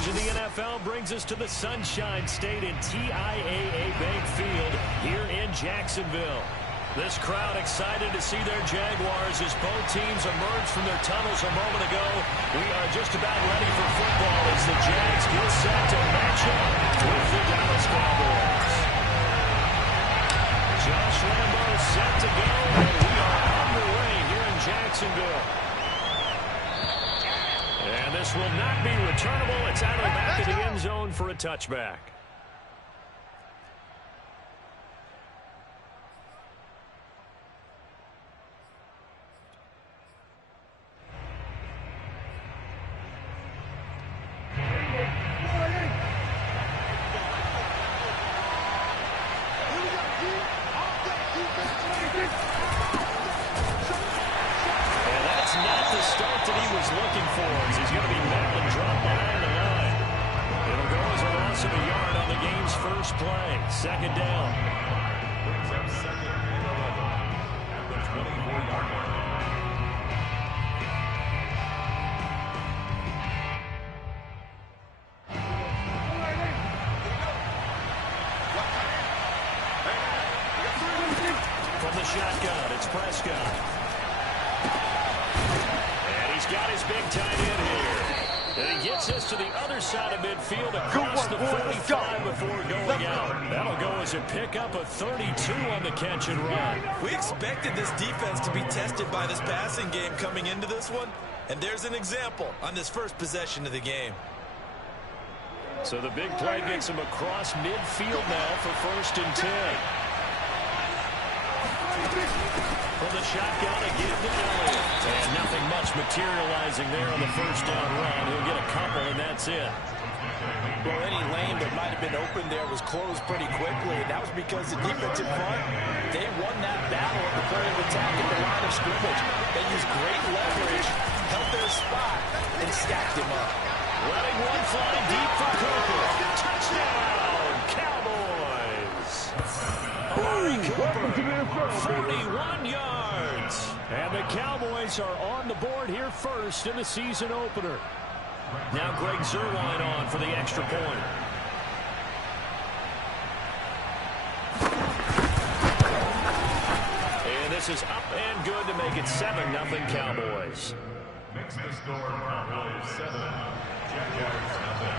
Coverage of the NFL brings us to the Sunshine State in TIAA Bank Field here in Jacksonville. This crowd excited to see their Jaguars as both teams emerge from their tunnels a moment ago. We are just about ready for football as the Jags get set to match up with the Dallas Cowboys. Josh Lambo set to go, and we are underway here in Jacksonville. And this will not be returnable. It's out of the back of the end zone for a touchback. Second down. Brings up second and 11 at the 24-yard line. From the shotgun, it's Prescott. And he's got his big tight end here. And he gets us to the other side of midfield across the 45 before going out. That'll go as a pickup of 32 on the catch and run. We expected this defense to be tested by this passing game coming into this one. And there's an example on this first possession of the game. So the big play gets him across midfield now for 1st and 10. From the shotgun, a give to Elliott. And nothing much materializing there on the first down run. He'll get a couple, and that's it. Well, any lane that might have been open there was closed pretty quickly, and that was because the defensive front, they won that battle at the point of attack at the line of scrimmage. They used great leverage, held their spot, and stacked him up. Letting one fly deep for Cooper. Touchdown, Cowboys! Amari Cooper, 41 yards. And the Cowboys are on the board here first in the season opener. Now Greg Zuerlein on for the extra point. And this is up and good to make it 7-0 Cowboys. Makes the score Cowboys 7. Jaguars nothing.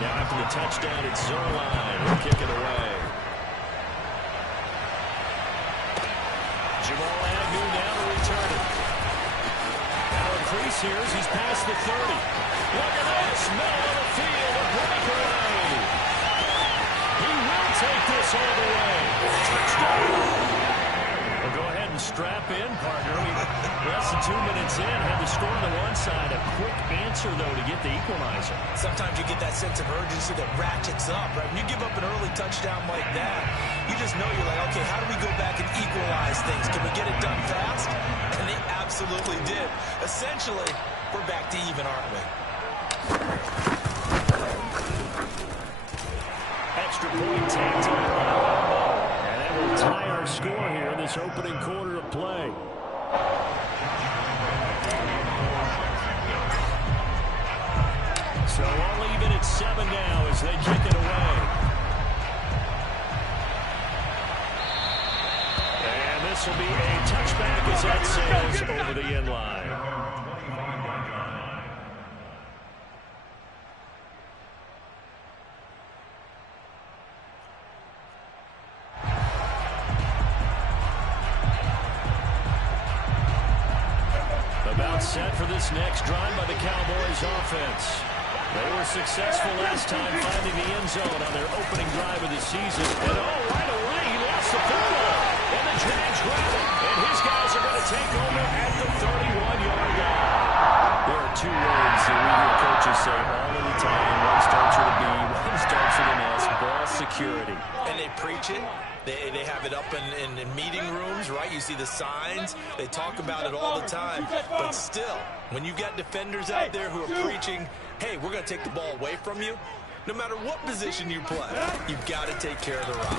Now after the touchdown, it's Zuerlein. He'll kick it away. Jamal Agnew now to return it. Now increase here as he's past the 30. Look at this. Middle of the field. A breakaway. He will take this all the way. Touchdown. Well, go ahead and strap in, partner. Less than 2 minutes in, had the score on the one side. A quick answer, though, to get the equalizer. Sometimes you get that sense of urgency that ratchets up, right? When you give up an early touchdown like that, you just know you're like, okay, how do we go back and equalize things? Can we get it done fast? And they absolutely did. Essentially, we're back to even, aren't we? Extra point tagged to it. And that will tie our score here in this opening quarter of play. So all even at 7 now as they kick it away. And this will be a touchback as that sails over the end line. About set for this next drive by the Cowboys offense. They were successful last time finding the end zone on their opening drive of the season. And right away, he lost the football. And the Jags grab it. And his guys are going to take over at the 31-yard line. There are two words that we hear coaches say all of the time. One starts with a B, one starts with an S. Ball security. And they preach it. They have it up in meeting rooms, right? You see the signs. They talk about it all the time. But still, when you got defenders out there who are preaching, hey, we're going to take the ball away from you, no matter what position you play, you've got to take care of the rock.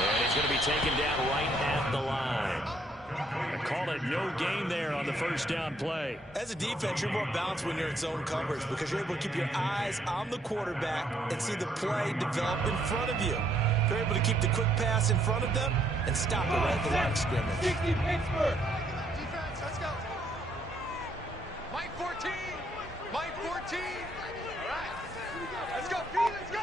And he's going to be taken down right at the line. I call it no gain there on the first down play. As a defense, you're more balanced when you're in zone coverage because you're able to keep your eyes on the quarterback and see the play develop in front of you. You're able to keep the quick pass in front of them and stop it right at the line of scrimmage. 60 Pittsburgh. Defense, let's go. Mike 14. Mike 14. All right. Let's go, Pete. Let's go.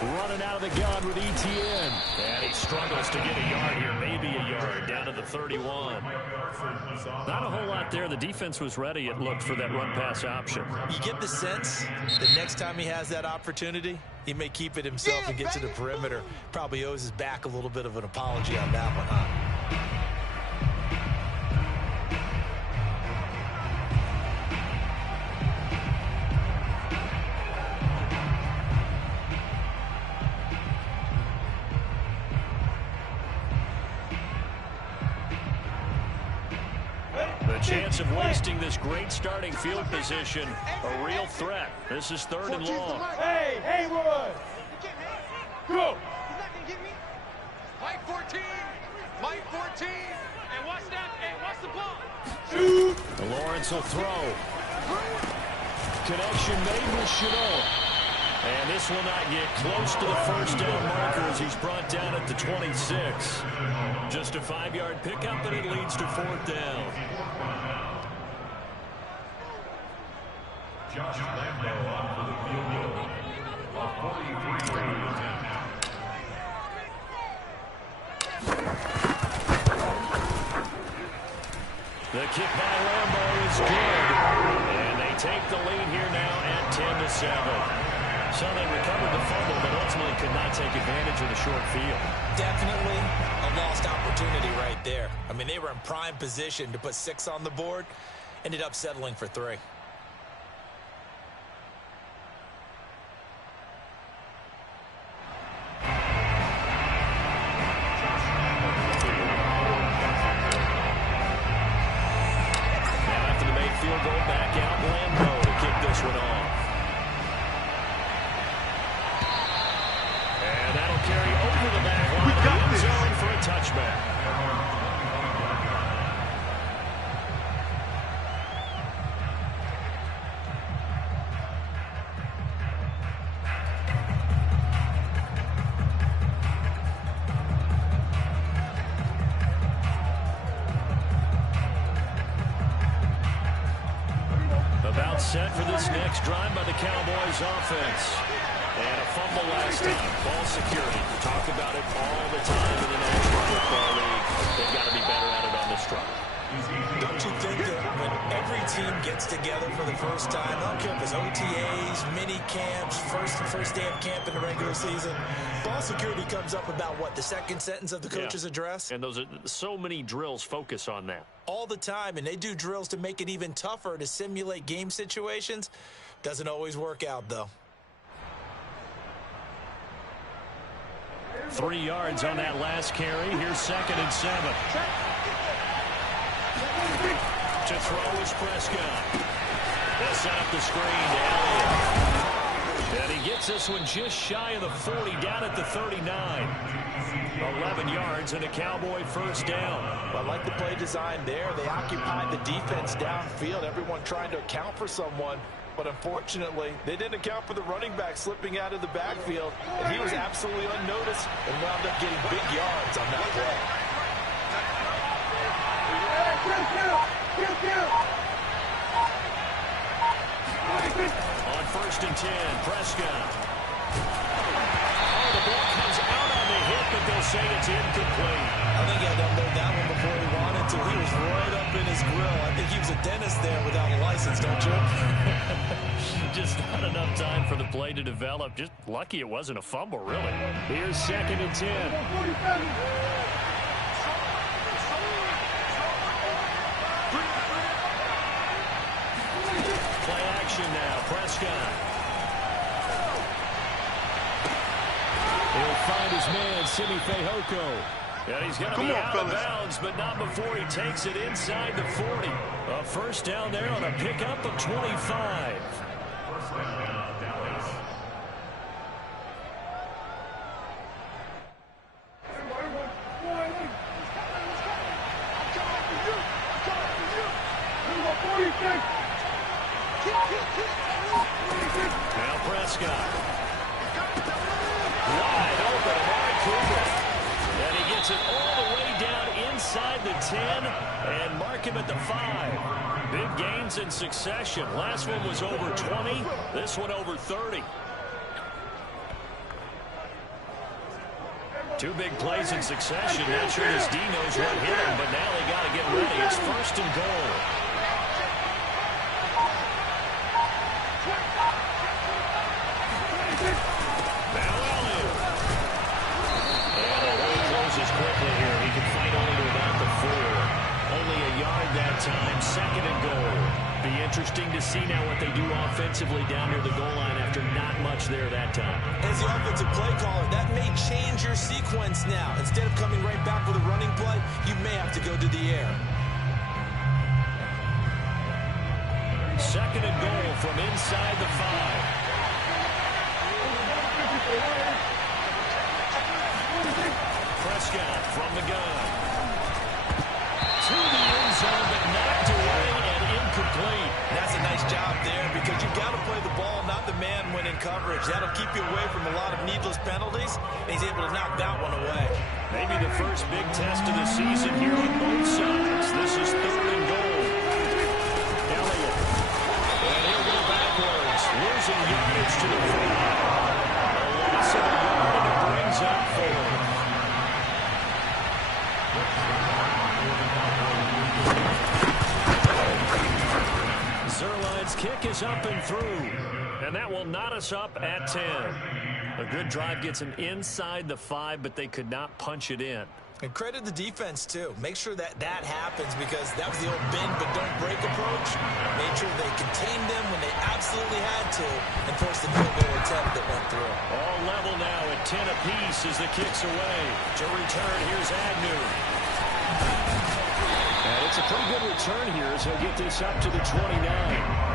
Running out of the gun with ETN. And he struggles to get a yard here, maybe a yard, down to the 31. Not a whole lot there. The defense was ready, it looked, for that run-pass option. You get the sense that next time he has that opportunity, he may keep it himself and get to the perimeter. Probably owes his back a little bit of an apology on that one, huh? The chance of wasting this great starting field position, a real threat. This is 3rd and long. Hey, Haywood! Go! He's not gonna get me. Mike 14! Mike 14! Hey, watch that. Hey, watch the ball. Shoot! Lawrence will throw. Connection made with Chanel. And this will not get close to the first down marker as he's brought down at the 26. Just a 5-yard pickup, and it leads to 4th down. Josh Lambo on for the field goal. A 43-yard attempt. The kick by Lambo is good. And they take the lead here now at 10-7. So they recovered the fumble, but ultimately could not take advantage of the short field. Definitely a lost opportunity right there. I mean, they were in prime position to put 6 on the board. Ended up settling for 3. Now after the made field goal, back out Lambo to kick this one off. And that'll carry over the back line of the end zone for a touchback. About set for this next drive by the Cowboys offense. And a fumble last time. Ball security. Talk about it all the time in the National Football League. They've got to be better at it on this drive. Don't you think that when every team gets together for the first time, I don't care if it's OTAs, mini camps, first day of camp in the regular season, ball security comes up about what, the second sentence of the coach's address? And those are so many drills focus on that. All the time, and they do drills to make it even tougher to simulate game situations. Doesn't always work out, though. 3 yards on that last carry. Here's 2nd and 7. To throw is Prescott. They'll set up the screen to Elliott. And he gets this one just shy of the 40, down at the 39. 11 yards and a Cowboy first down. I like the play design there. They occupied the defense downfield, everyone trying to account for someone. But unfortunately, they didn't account for the running back slipping out of the backfield. And he was absolutely unnoticed and wound up getting big yards on that play. On 1st and 10, Prescott. Oh, the ball comes out on the hit, but they'll say it's incomplete. I think he had to unload that one before he wanted to. He was right up in his grill. I think he was a dentist there without a license, don't you? Just not enough time for the play to develop. Just lucky it wasn't a fumble, really. Here's 2nd and 10. Play action now. Prescott. He'll find his man, Simi Fehoko. And he's going to be out of bounds, but not before he takes it inside the 40. A first down there on a pickup of 25. First down, Dallas. Now Prescott. Wide open, Amari Cooper. And he gets it all the way down inside the 10 and mark him at the 5. Big gains in succession. Last one was over 20. This one over 30. Two big plays in succession. Not sure this D knows what hit him, but now they got to get ready. It's 1st and goal. Quickly here. He can fight only to about the 4. Only a yard that time. 2nd and goal. Be interesting to see now what they do offensively down near the goal line after not much there that time. As the offensive play caller, that may change your sequence now. Instead of coming right back with a running play, you may have to go to the air. 2nd and goal from inside the 5. Prescott from the gun. To the end zone, but knocked away and incomplete. That's a nice job there because you've got to play the ball, not the man when in coverage. That'll keep you away from a lot of needless penalties, and he's able to knock that one away. Maybe the first big test of the season here on both sides. This is 3rd and goal. Elliott. And he'll go backwards, losing yardage to the 4. A loss of a yard, and it brings up 4. Zerline's kick is up and through, and that will knot us up at 10. A good drive gets them inside the 5, but they could not punch it in. And credit the defense, too. Make sure that happens because that was the old bend but don't break approach. Made sure they contained them when they absolutely had to and forced the field goal attempt that went through. All level now at 10 apiece as the kick's away. To return, here's Agnew. And it's a pretty good return here as he'll get this up to the 29.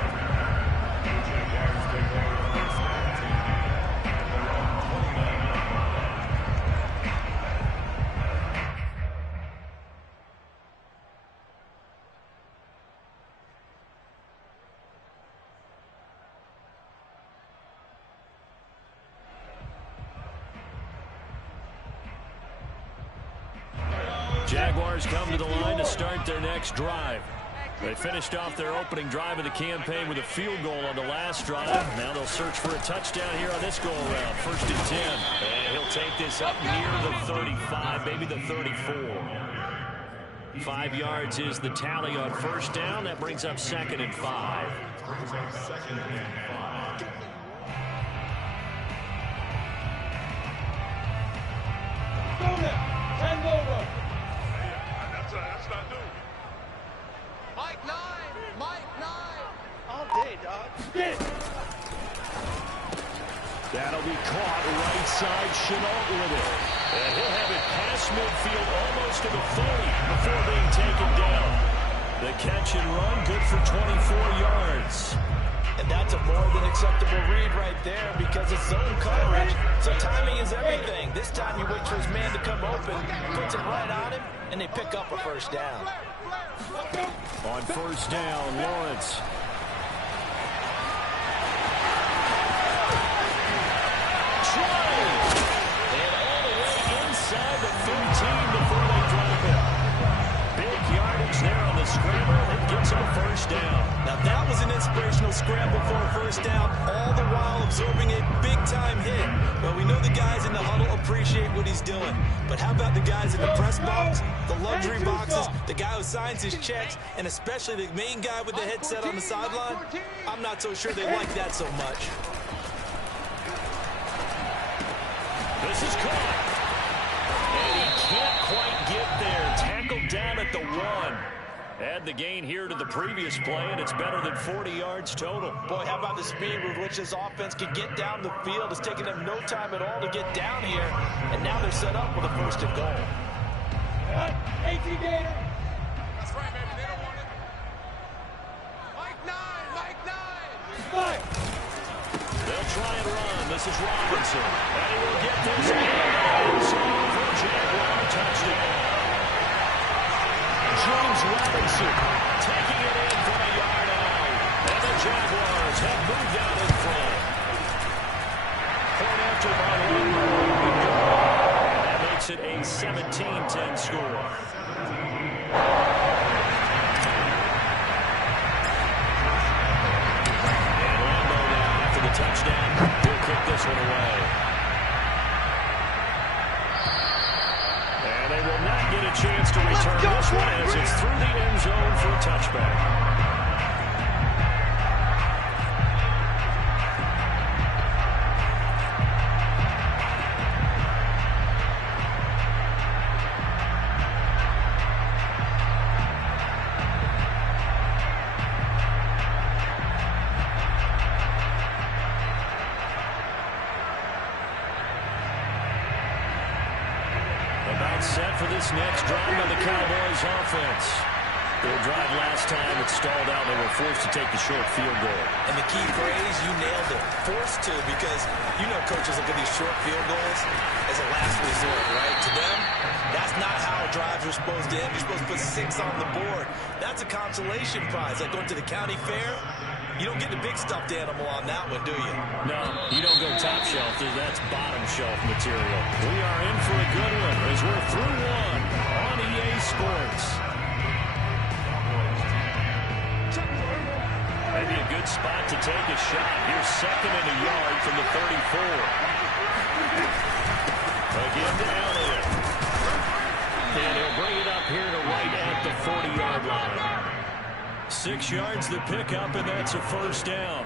Jaguars come to the line to start their next drive. They finished off their opening drive of the campaign with a field goal on the last drive. Now they'll search for a touchdown here on this go-around. 1st and 10. And he'll take this up near the 35, maybe the 34. 5 yards is the tally on 1st down. That brings up 2nd and 5. Hand over. That's not new. Mike 9. All day, dog. Get. That'll be caught right side. Chenault with it. And he'll have it past midfield almost to the 40 before being taken down. The catch and run good for 24 yards. And that's a more than acceptable read right there because it's zone coverage. So timing is everything. This time you wait for his man to come open, puts it right on him, and they pick up a 1st down. On 1st down, Lawrence. Trying. And all the way inside the 15 before they drop it. Big yardage there on the scramble. It gets him a 1st down. Now that was an inspirational scramble for a 1st down, all the while absorbing a big-time hit. Well, we know the guys in the huddle appreciate what he's doing. But how about the guys in the press box, the luxury boxes, the guy who signs his checks, and especially the main guy with the headset on the sideline? I'm not so sure they like that so much. This is caught. And he can't quite get there. Tackled down at the 1. Add the gain here to the previous play, and it's better than 40 yards total. Boy, how about the speed with which this offense can get down the field? It's taken them no time at all to get down here, and now they're set up with a 1st and goal. 18 Gator. That's right, baby. They don't want it. Mike 9. Mike. They'll try and run. This is Robinson. And he will get this in. For a Jaguar touchdown. James Robinson taking it in from a yard out. And the Jaguars have moved out in front. Point after by one. That makes it a 17-10 score. Touchdown. He'll kick this one away. And they will not get a chance to return this one as it's through the end zone for a touchback. Set for this next drive by the Cowboys offense. Their drive last time, it stalled out. They were forced to take the short field goal. And the key phrase, you nailed it. Forced to, because you know coaches look at these short field goals as a last resort, right? To them, that's not how drives are supposed to end. You're supposed to put 6 on the board. That's a consolation prize. Like going to the county fair, you don't get the big stuffed animal on that one, do you? No, you don't go top shelf. That's bottom shelf material. We are in for a good one as we're through one on EA Sports. Maybe a good spot to take a shot. Here's second and a yard from the 34. Again to Elliott. And he'll bring it up here to right at the 40-yard line. 6 yards to pick up, and that's a first down.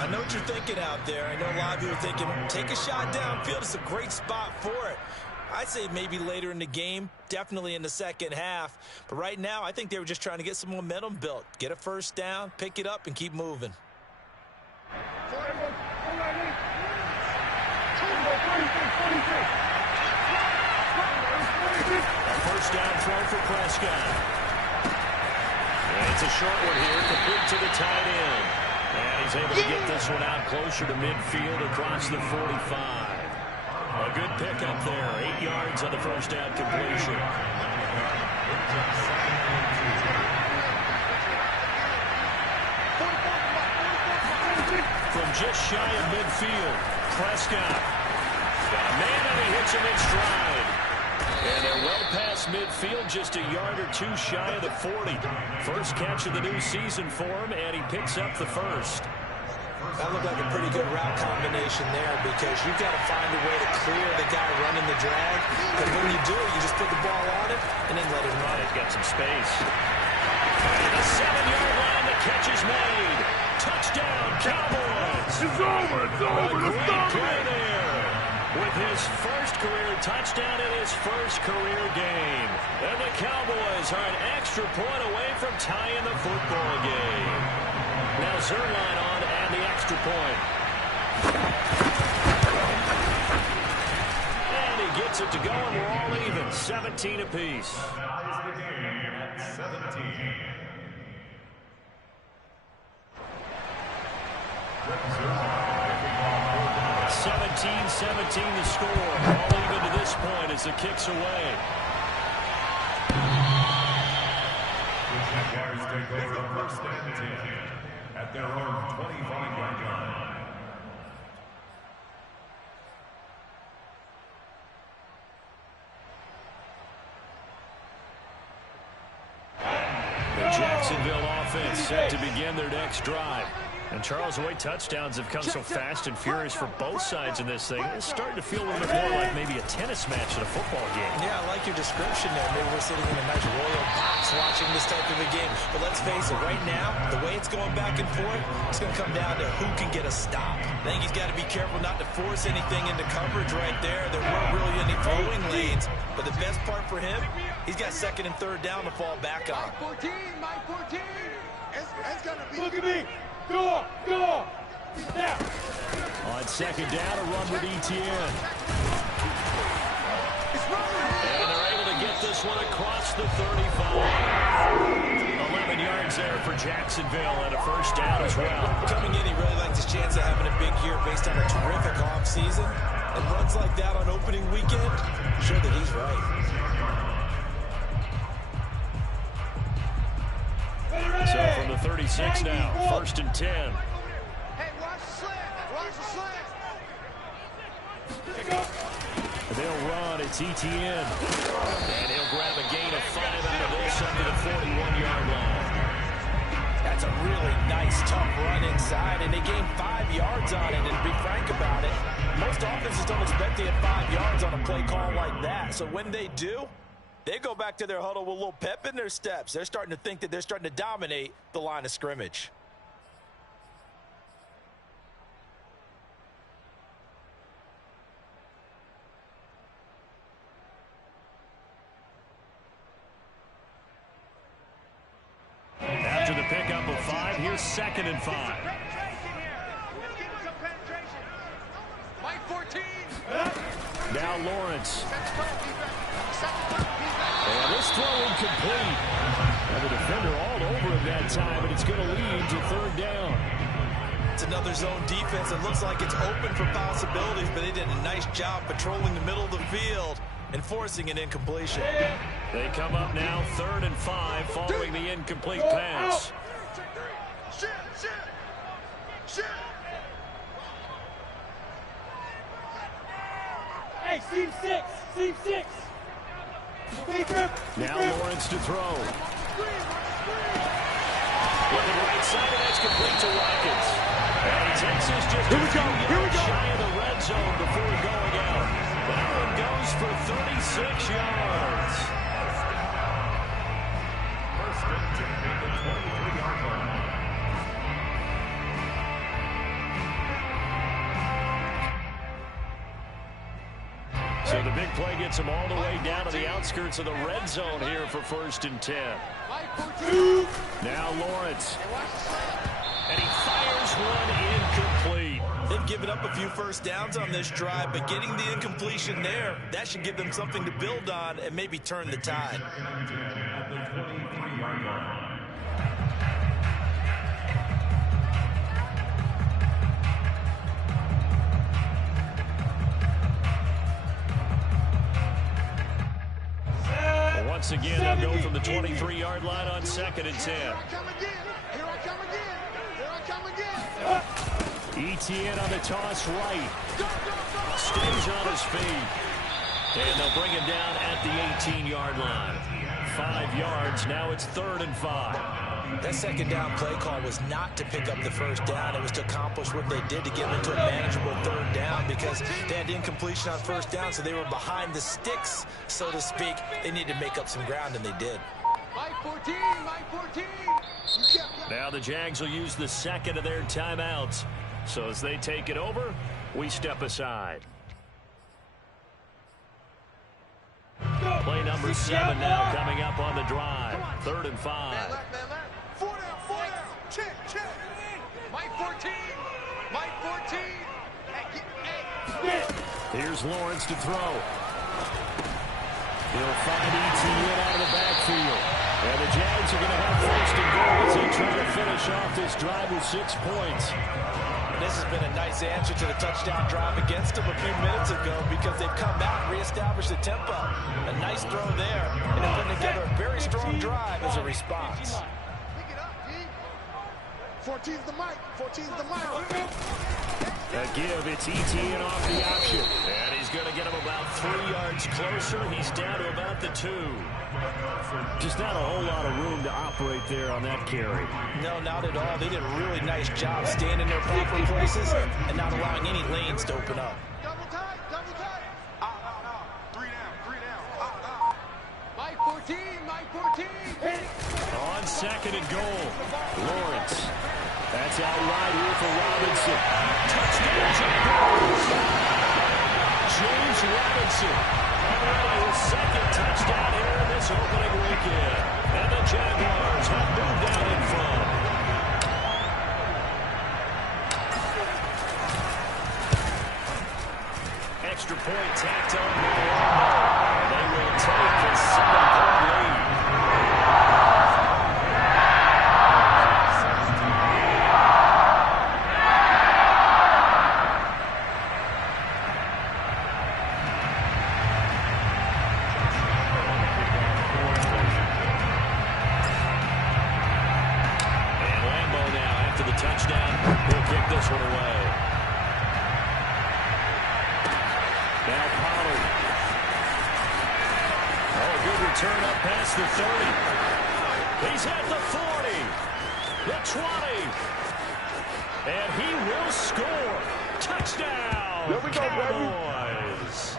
I know what you're thinking out there. I know a lot of you are thinking, take a shot downfield. It's a great spot for it. I'd say maybe later in the game, definitely in the second half. But right now, I think they were just trying to get some momentum built. Get a first down, pick it up, and keep moving. A first down throw for Prescott. And it's a short one here, complete to the tight end. And he's able to get this one out closer to midfield across the 45. A good pickup there, 8 yards on the first down completion. From just shy of midfield, Prescott got a man and he hits him in stride. And they're well past midfield, just a yard or two shy of the 40. First catch of the new season for him, and he picks up the first. That looked like a pretty good route combination there, because you've got to find a way to clear the guy running the drag. But when you do, you just put the ball on it and then let him run. He's got some space. And the 7-yard line, the catch is made. Touchdown, Cowboys. It's over. It's over. A great play there. With his first career touchdown in his first career game. And the Cowboys are an extra point away from tying the football game. Now Zerline on and the extra point. And he gets it to go, and we're all even. 17 apiece. 17-17 the score. All even to this point as the kick's away. The Jaguars take over first and 10 at their own 25-yard line. The Jacksonville offense set to begin their next drive. And Charles, the way touchdowns have come so fast and furious for both sides in this thing, it's starting to feel a little bit more like maybe a tennis match in a football game. Yeah, I like your description there. Maybe we're sitting in a nice royal box watching this type of a game. But let's face it, right now, the way it's going back and forth, it's going to come down to who can get a stop. I think he's got to be careful not to force anything into coverage right there. There weren't really any throwing lanes. But the best part for him, he's got second and third down to fall back on. Mike 14, Mike 14. It's going to be. Look at me. Go, go. Now. On second down, a run with Etienne. And they're able to get this one across the 35. 11 yards there for Jacksonville and a first down as well. Coming in, he really likes his chance of having a big year based on a terrific offseason. And runs like that on opening weekend, sure that he's right. 36 now. 1st and 10. Hey, watch the slant. Watch the slant. They'll run. It's Etienne. And he'll grab a gain of 5 out of this under the 41-yard line. That's a really nice, tough run inside, and they gained 5 yards on it. And to be frank about it, most offenses don't expect to get 5 yards on a play call like that. So when they do, they go back to their huddle with a little pep in their steps. They're starting to think that they're starting to dominate the line of scrimmage. After the pickup of 5, here's 2nd and 5. Let's give him some penetration. Mike 14. Now Lawrence. And this throw incomplete. And the defender all over him that time, and it's going to lead to 3rd down. It's another zone defense. It looks like it's open for possibilities, but they did a nice job patrolling the middle of the field and forcing an incompletion. They come up now 3rd and 5 following the incomplete pass. Hey, Steve 6. Steve 6. Now Lawrence to throw. Looking right side, and that's complete to Watkins. And Texas just a few yards shy of the red zone before going out. That one goes for 36 yards. First and 10 at the 23-yard line. So the big play gets him all the way down to the outskirts of the red zone here for 1st and 10. Now Lawrence. And he fires one incomplete. They've given up a few first downs on this drive, but getting the incompletion there, that should give them something to build on and maybe turn the tide. At the 23-yard line. Once again, they'll go from the 23-yard line on 2nd and 10. Here I come again. Here I come again. Here I come again. Etienne on the toss right. Stays on his feet. And they'll bring him down at the 18-yard line. 5 yards. Now it's 3rd and 5. That 2nd down play call was not to pick up the first down. It was to accomplish what they did to get into a manageable 3rd down because they had incompletion on 1st down, so they were behind the sticks, so to speak. They needed to make up some ground, and they did. Mike 14. Mike 14. Now the Jags will use the 2nd of their timeouts. So as they take it over, we step aside. Play number 7 now coming up on the drive. 3rd and 5. 4 down. 4 down. Check. Mike 14. Mike 14. Hey. Here's Lawrence to throw. He'll find Etienne out of the backfield. And the Jags are going to have 1st and goal as they try to finish off this drive with 6 points. And this has been a nice answer to the touchdown drive against them a few minutes ago because they've come back and reestablished the tempo. A nice throw there, and they're putting together a very strong drive as a response. Pick it up, D. 14's the mic. 14's the mic. A give, it's Etienne off the option. And he's going to get him about 3 yards closer. He's down to about the 2. Just not a whole lot of room to operate there on that carry. No, not at all. They did a really nice job staying in their proper places and not allowing any lanes to open up. Double tight. 3 down. Mike 14. Mike 14. On 2nd and goal, Lawrence. That's out wide here for Robinson. Touchdown, Jaguars. James Robinson. Already his 2nd touchdown here in this opening weekend. And the Jaguars have moved out in front. Extra point tacked on with the elbow. They will take a 7-point lead. this one away. Now Pollard. Oh, good return up past the 30. He's at the 40. The 20. And he will score. Touchdown, There we go, Cowboys.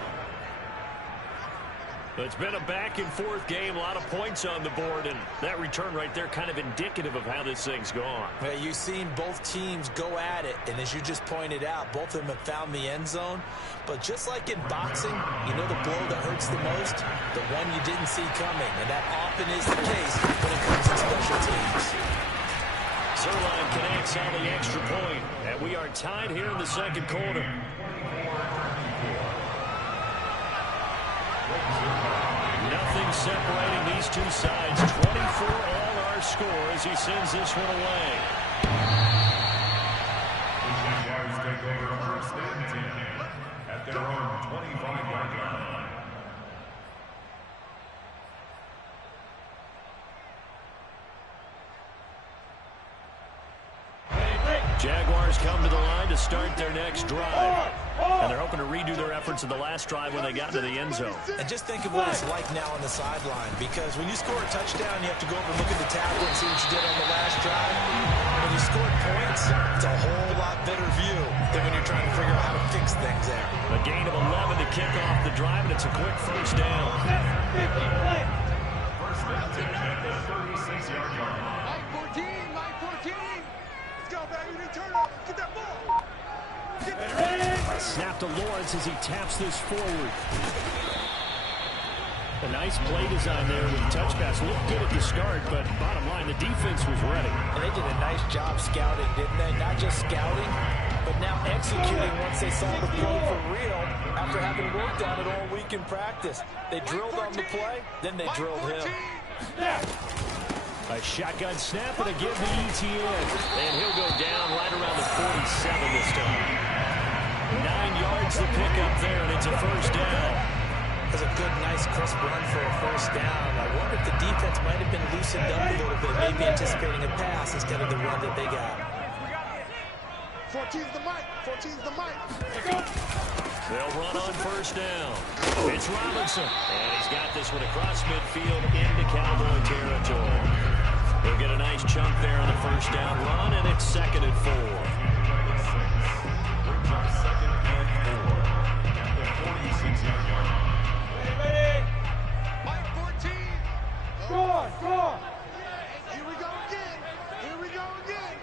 It's been a back-and-forth game, a lot of points on the board, and that return right there kind of indicative of how this thing's gone. Well, you've seen both teams go at it, and as you just pointed out, both of them have found the end zone. But just like in boxing, you know the blow that hurts the most? The one you didn't see coming, and that often is the case when it comes to special teams. Zerline connects on the extra point, and we are tied here in the second quarter. Nothing separating these two sides. 24 all our score as he sends this one away. The Jaguars take over first and 10 at their own 25-yard line. Jaguars come to the line to start their next drive. And they're hoping to redo their efforts in the last drive when they got to the end zone. And just think of what it's like now on the sideline, because when you score a touchdown, you have to go over and look at the tablet and see what you did on the last drive. When you scored points, it's a whole lot better view than when you're trying to figure out how to fix things there. A gain of 11 to kick off the drive, and it's a quick first down. First and 10 at the 36-yard line. Mike 14, Mike 14. Let's go, baby. Return up. Get that ball. Get that. Snap to Lawrence as he taps this forward. A nice play design there with the touch pass. Looked good at the start, but bottom line, the defense was ready. And they did a nice job scouting, didn't they? Not just scouting, but now executing once they saw the play for real after having worked on it all week in practice. They drilled on the play, then they drilled him. A shotgun snap and a give to ETN. And he'll go down right around the 47 this time. 9 yards to pick up there, and it's a first down. That's a good, nice, crisp run for a first down. I wonder if the defense might have been loosened up a little bit, maybe anticipating a pass instead of the run that they got. 14's the mic. 14's the mic. They'll run on first down. It's Robinson. And he's got this one across midfield into Cowboy territory. They'll get a nice chunk there on the first down run, and it's 2nd and 4. Brings up 2nd and 4 at the 46-yard line. Mike 14. Score, score. Here we go again. Here we go again.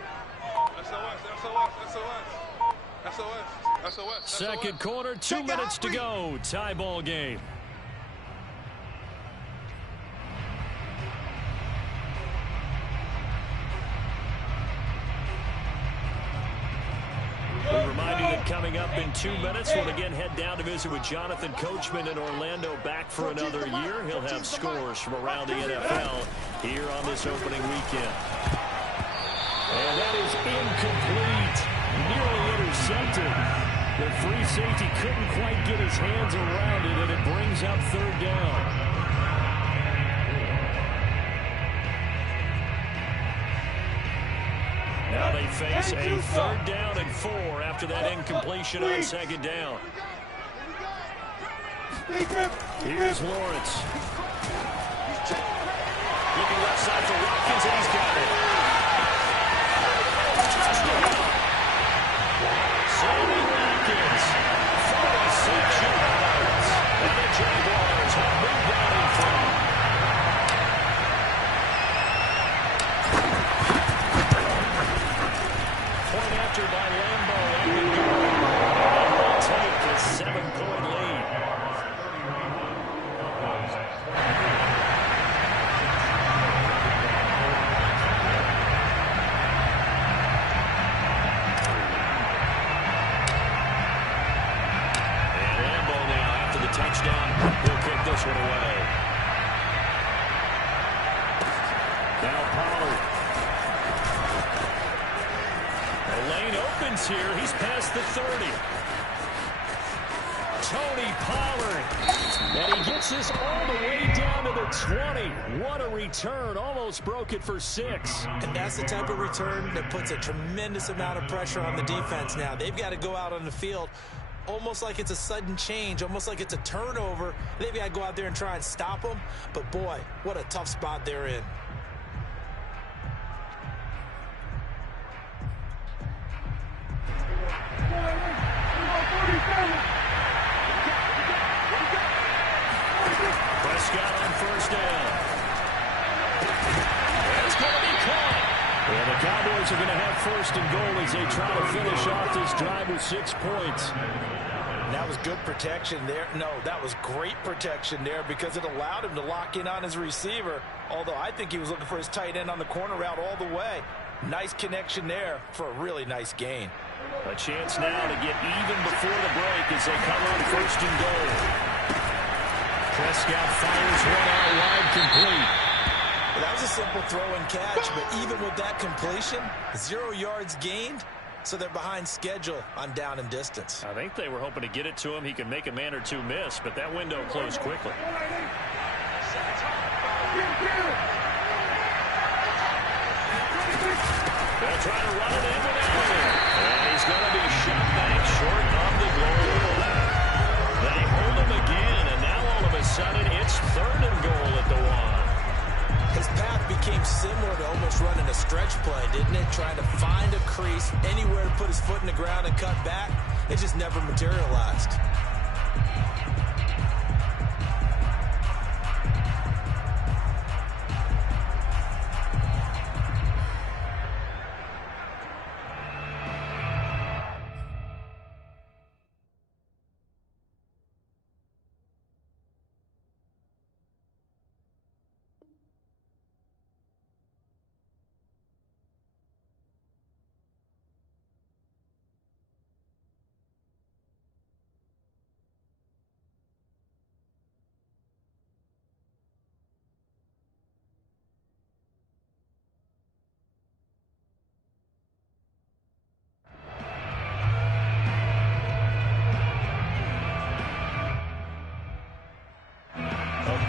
SOS. Second quarter, 2 minutes to go. Tie ball game. We remind you that coming up in 2 minutes, we'll again head down to visit with Jonathan Coachman in Orlando, back for another year. He'll have scores from around the NFL here on this opening weekend. And that is incomplete. Nearly intercepted. The free safety couldn't quite get his hands around it, and it brings up 3rd down. Now they face a 3rd down and 4 after that incompletion on 2nd down. Here's Lawrence. Looking left side for Watkins, and he's got it. Sammy Watkins, 46 yards. And the Jaguars have moved out in front. Point after by Lambo, and will take a 7-point lead. And Lambo now, after the touchdown, he'll kick this one away. Now Pollard. The lane opens here. He's past the 30. Tony Pollard. And he gets this all the way down to the 20. What a return. Almost broke it for 6. And that's the type of return that puts a tremendous amount of pressure on the defense now. They've got to go out on the field almost like it's a sudden change, almost like it's a turnover. They've got to go out there and try and stop them. But, boy, what a tough spot they're in. Prescott on first down. It's going to be caught. And the Cowboys are going to have first and goal as they try to finish off this drive with 6 points. That was good protection there. No, that was great protection there because it allowed him to lock in on his receiver. Although I think he was looking for his tight end on the corner route all the way. Nice connection there for a really nice gain. A chance now to get even before the break as they come on first and goal. Prescott fires one out wide, complete. Well, that was a simple throw and catch, but even with that completion, 0 yards gained, so they're behind schedule on down and distance. I think they were hoping to get it to him. He could make a man or two miss, but that window closed quickly. They'll try to run it in with Allen. And he's going to be shot back short of the goal. They hold him again, and now all of a sudden it's 3rd and goal at the 1. His path became similar to almost running a stretch play, didn't it? Trying to find a crease, anywhere to put his foot in the ground and cut back. It just never materialized.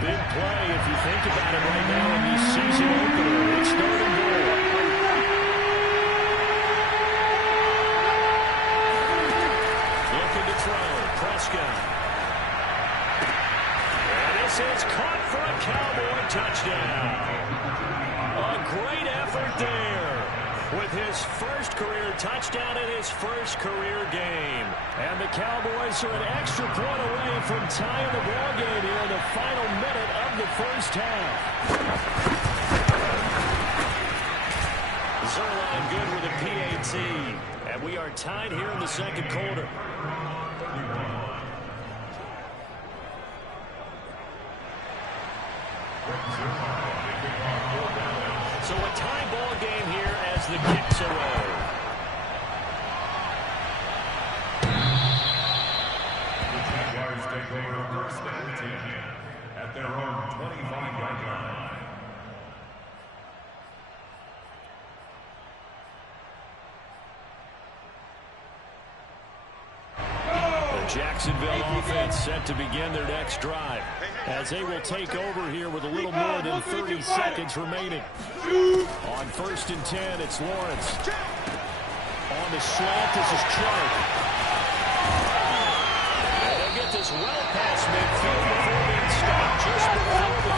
Big play if you think about it right now in the season opener. It's 3rd and goal. Looking to throw. Prescott. And this is caught for a Cowboy touchdown. A great effort there with his first career touchdown in his first career game. And the Cowboys are an extra point away from tying the ball game here in the final minute of the first half. Zerline good with a PAT. And we are tied here in the second quarter. So a tie ball game here as the kicks away. Take over first and 10 at their own 25-yard line. The Jacksonville offense set to begin their next drive as they will take over here with a little more than 30 seconds remaining. On first and 10, it's Lawrence. On the slant, this is Chark. This well past midfield before being stopped just before the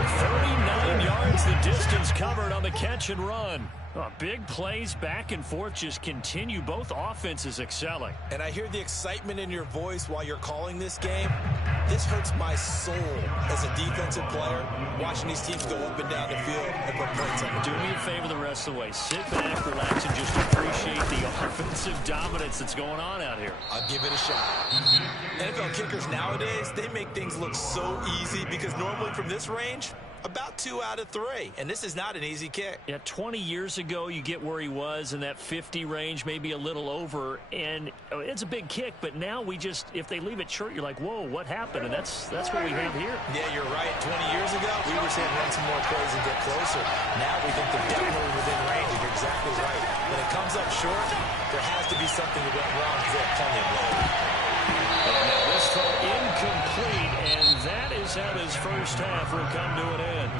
35. 39 yards the distance covered on the catch and run. Big plays back and forth just continue. Both offenses excelling. And I hear the excitement in your voice while you're calling this game. This hurts my soul as a defensive player, watching these teams go up and down the field and put points on the board. Do me a favor the rest of the way. Sit back, relax, and just appreciate the offensive dominance that's going on out here. I'll give it a shot. NFL kickers nowadays, they make things look so easy because normally from this range, about 2 out of 3. And this is not an easy kick. Yeah, 20 years ago, you get where he was in that 50 range, maybe a little over. And it's a big kick, but now we just, if they leave it short, you're like, whoa, what happened? And that's what we have here. Yeah, you're right. 20 years ago, we were saying run some more plays and get closer. Now we think they're definitely within range, and you're exactly right. When it comes up short, there has to be something that went wrong because they have plenty of load. And now this throw incomplete, and that is how this first half will come to an end.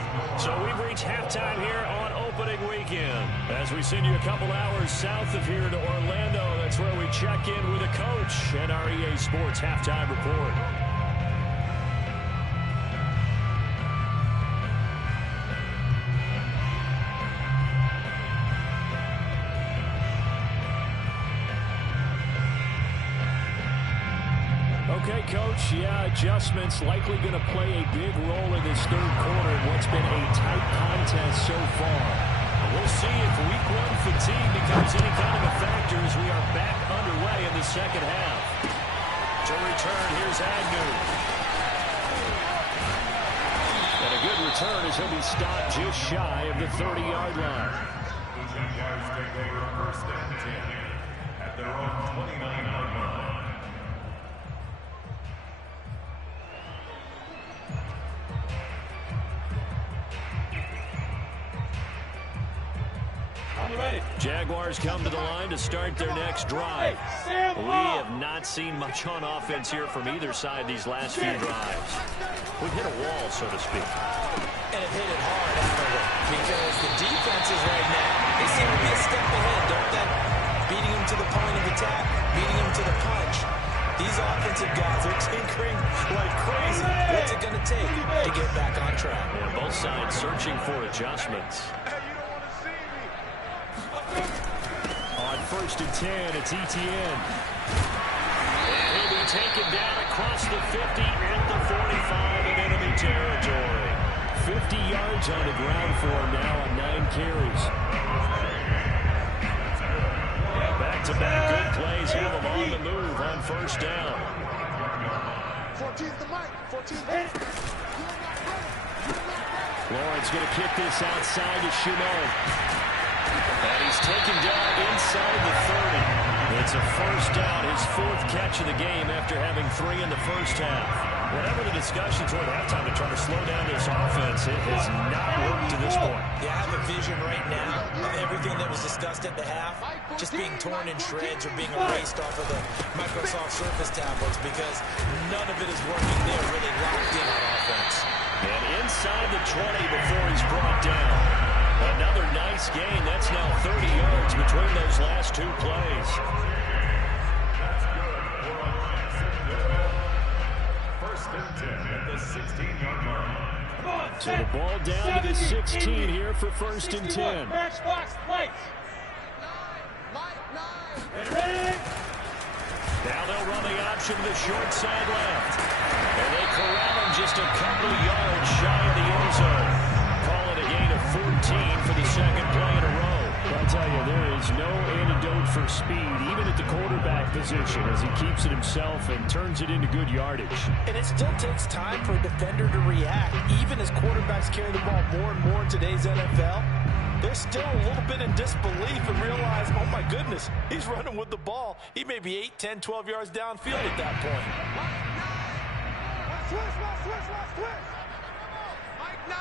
So we've reached halftime here on opening weekend. As we send you a couple hours south of here to Orlando, that's where we check in with a coach and our EA Sports Halftime Report. Okay, Coach, yeah, adjustments likely going to play a big role in this third quarter in what's been a tight contest so far. We'll see if week one fatigue becomes any kind of a factor as we are back underway in the second half. To return, here's Agnew. And a good return as he'll be stopped just shy of the 30-yard line. The Jaguars take over first and 10 at their own 29-yard line. Jaguars come to the line to start their next drive. We have not seen much on offense here from either side these last few drives. We've hit a wall, so to speak. And it hit it hard, haven't we? Because the defenses right now, they seem to be a step ahead, don't they? Beating them to the point of attack, beating them to the punch. These offensive guys are tinkering like crazy. What's it going to take to get back on track? Yeah, both sides searching for adjustments. On first and 10, it's ETN. And he'll be taken down across the 50 at the 45 in enemy territory. 50 yards on the ground for him now on 9 carries. Yeah, back-to-back good plays have him on the move on first down. 14's the mic. 14's Lawrence going to kick this outside to Shumo. And he's taken down inside the 30. It's a first down, his 4th catch of the game after having 3 in the first half. Whatever the discussions were at halftime to try to slow down this offense, it has not worked to this point. Yeah, I have a vision right now of everything that was discussed at the half just being torn in shreds or being erased off of the Microsoft Surface tablets because none of it is working. They're really locked in on offense. And inside the 20 before he's brought down. Another nice gain. That's now 30 yards between those last 2 plays. First and 10 at the 16-yard line. So the ball down to the 16 here for first and 10. Matchbox lights. Now they'll run the option to the short side left. And they corral him just a couple of yards shy of the end zone. Call it a gain of 14 for the second play in a row. I tell you, there is no antidote for speed, even at the quarterback position, as he keeps it himself and turns it into good yardage. And it still takes time for a defender to react, even as quarterbacks carry the ball more and more in today's NFL. They're still a little bit in disbelief and realize, oh my goodness, he's running with the ball. He may be 8, 10, 12 yards downfield at that point. Switch. Mike 9.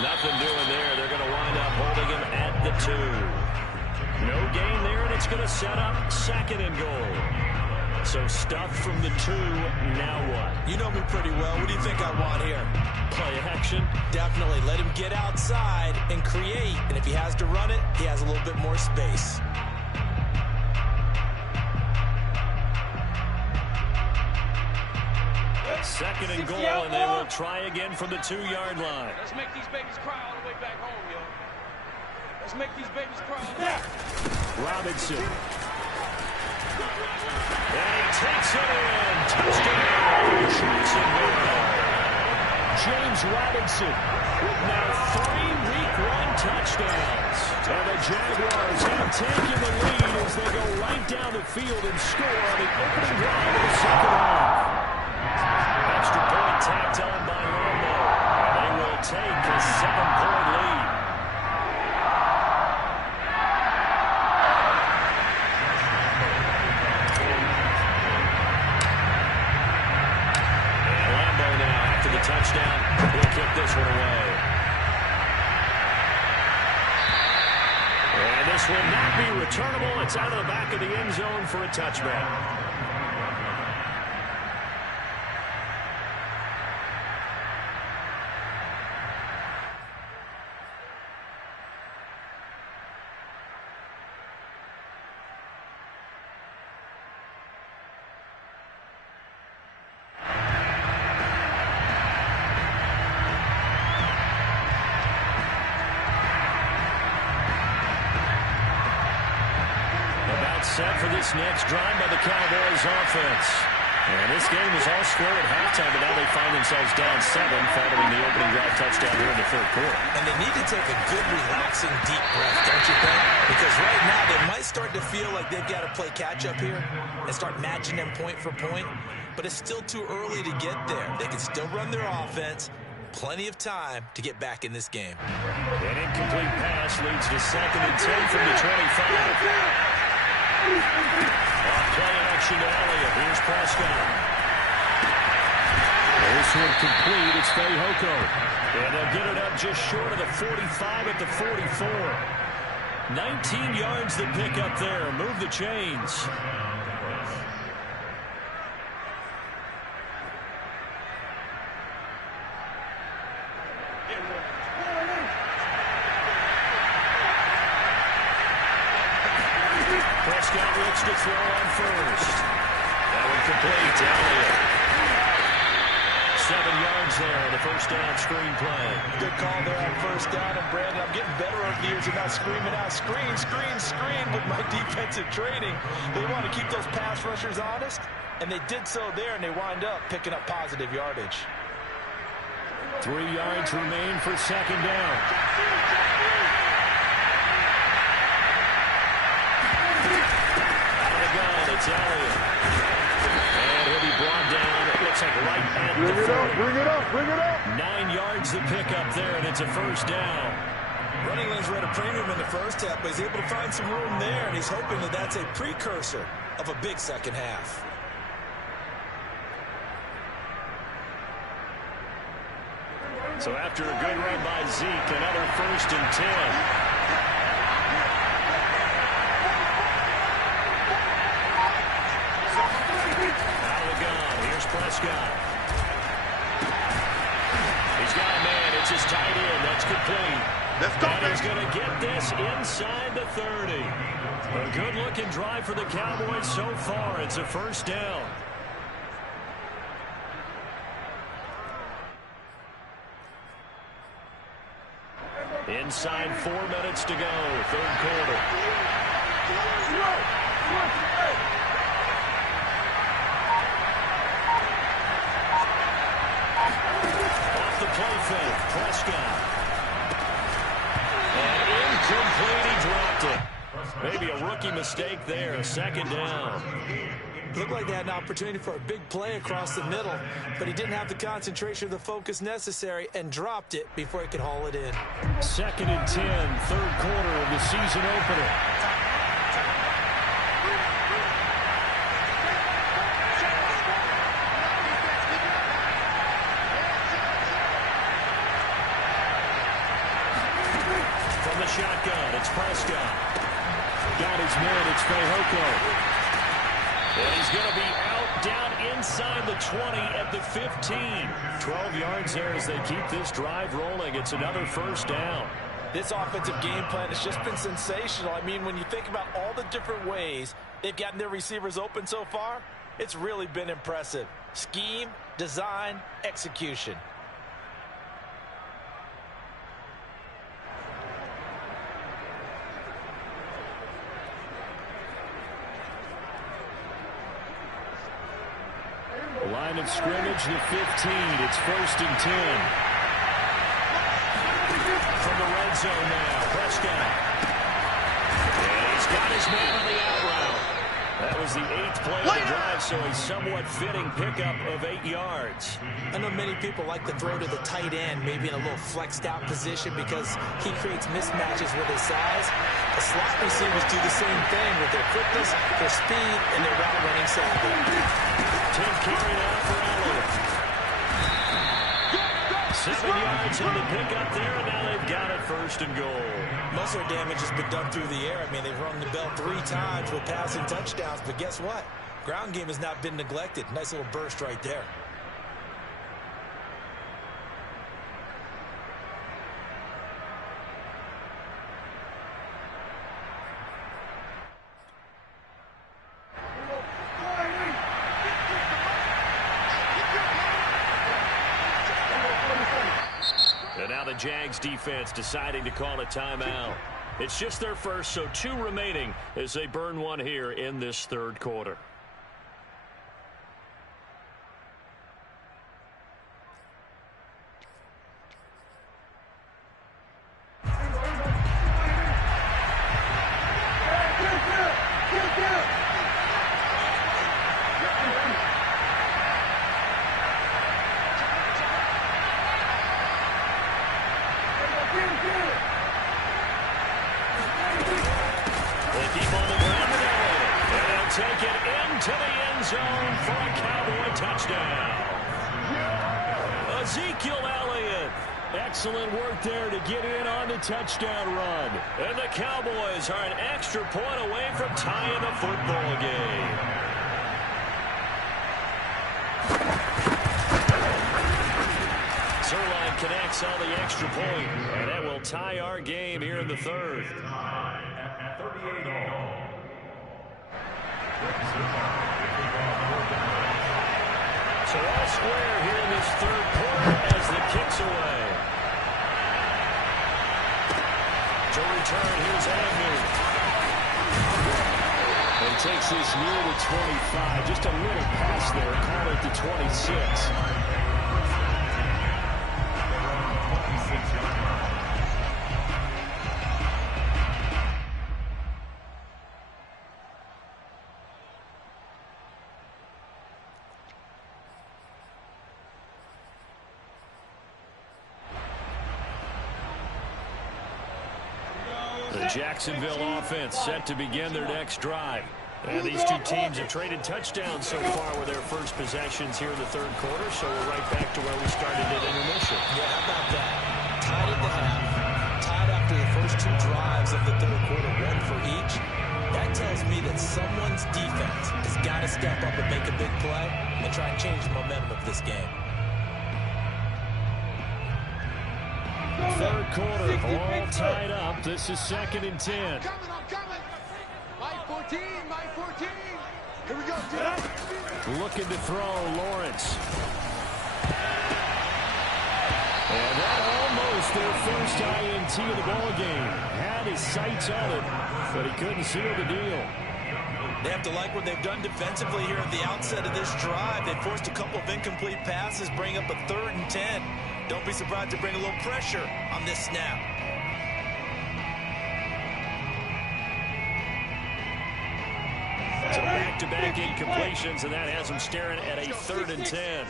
Nothing doing there. They're going to wind up holding him at the 2. No gain there, and it's going to set up 2nd and goal. So stuff from the 2, now what? You know me pretty well. What do you think I want here? Play action? Definitely. Let him get outside and create. And if he has to run it, he has a little bit more space. Second and goal, and they will try again from the 2-yard line. Let's make these babies cry all the way back home, yo. Let's make these babies cry. Robinson. And he takes it in. Touchdown, Jacksonville. James Robinson with now 3 week 1 touchdowns. And the Jaguars have taken the lead as they go right down the field and score on the opening drive of the second half. Extra point tacked on by Lambo. They will take a 7-point lead. And Lambo now, after the touchdown, he'll kick this one away. pass will not be returnable. It's out of the back of the end zone for a touchback. Set for this next drive by the Cowboys offense. And this game was all square at halftime, but now they find themselves down 7 following the opening drive touchdown here in the third quarter. And they need to take a good, relaxing, deep breath, don't you think? Because right now they might start to feel like they've got to play catch-up here and start matching them point for point. But it's still too early to get there. They can still run their offense. Plenty of time to get back in this game. An incomplete pass leads to 2nd and 10 from the 25. Play action to Elliott. Here's Prescott. This one complete. It's Fehoko. And they'll get it up just short of the 45 at the 44. 19 yards to pick up there. Move the chains. Prescott looks to throw on first. That one complete to Elliott. 7 yards there on the first down screen play. Good call there on first down. And Brandon, I'm getting better over the years and not screaming out, screen, screen, screen with my defensive training. They want to keep those pass rushers honest, and they did so there, and they wind up picking up positive yardage. 3 yards remain for 2nd down. It's Elliott. And he'll be brought down, it looks like right at the 40. Bring it up, bring it up. 9 yards to pick up there, and it's a first down. Running lanes were at a premium in the first half, but he's able to find some room there, and he's hoping that that's a precursor of a big second half. So after a good run by Zeke, another 1st and 10. Prescott. He's got a man. It's his tight end. That's complete. Let's go, and he's going to get this inside the 30. A good-looking drive for the Cowboys so far. It's a first down. Inside 4 minutes to go. Third quarter. Off the play fake, Prescott. And incomplete, he dropped it. Maybe a rookie mistake there, 2nd down. Looked like they had an opportunity for a big play across the middle, but he didn't have the concentration or the focus necessary and dropped it before he could haul it in. 2nd and 10, third quarter of the season opener. From the shotgun, it's Prescott. Got his man, it's Fehoko. And he's going to be out down inside the 20 at the 15. 12 yards there as they keep this drive rolling. It's another first down. This offensive game plan has just been sensational. I mean, when you think about all the different ways they've gotten their receivers open so far, it's really been impressive. Scheme, design, execution. Line of scrimmage, the 15. It's 1st and 10. From the red zone now, Prescott. And he's got his man on the out route. That was the 8th play of the drive, so a somewhat fitting pickup of 8 yards. I know many people like to throw to the tight end, maybe in a little flexed out position because he creates mismatches with his size. The slot receivers do the same thing with their quickness, their speed, and their route running savvy. 10 carry now for Elliott. 7 yards yards on the pickup there, and now they've got it 1st and goal. Most of their damage has been done through the air. I mean, they've rung the bell 3 times with passing touchdowns, but guess what? Ground game has not been neglected. Nice little burst right there. And now the Jags defense deciding to call a timeout. It's just their first, so 2 remaining as they burn one here in this 3rd quarter. Take it into the end zone for a Cowboy touchdown. Ezekiel Elliott. Excellent work there to get in on the touchdown run. And the Cowboys are an extra point away from tying the football game. Zerline connects on the extra point, and that will tie our game here in the 3rd. At 38-all. So all square here in this 3rd quarter as the kick's away. To return, here's Agnew. And takes this near the 25. Just a little pass there. Call it the 26. The Jacksonville offense set to begin their next drive. And these 2 teams have traded touchdowns so far with their first possessions here in the 3rd quarter, so we're right back to where we started at intermission. Yeah, how about that? Tied at the half, tied after the first 2 drives of the 3rd quarter, 1 for each. That tells me that someone's defense has got to step up and make a big play and try and change the momentum of this game. 3rd quarter, all tied up. This is 2nd and 10. I'm coming. Mike 14, Mike 14. Here we go, Jack. Looking to throw, Lawrence. And that almost their first INT of the ballgame. Had his sights on it, but he couldn't seal the deal. They have to like what they've done defensively here at the outset of this drive. They forced a couple of incomplete passes, bring up a 3rd and 10. Don't be surprised to bring a little pressure on this snap. So back-to-back incompletions, and that has them staring at a 3rd and 10.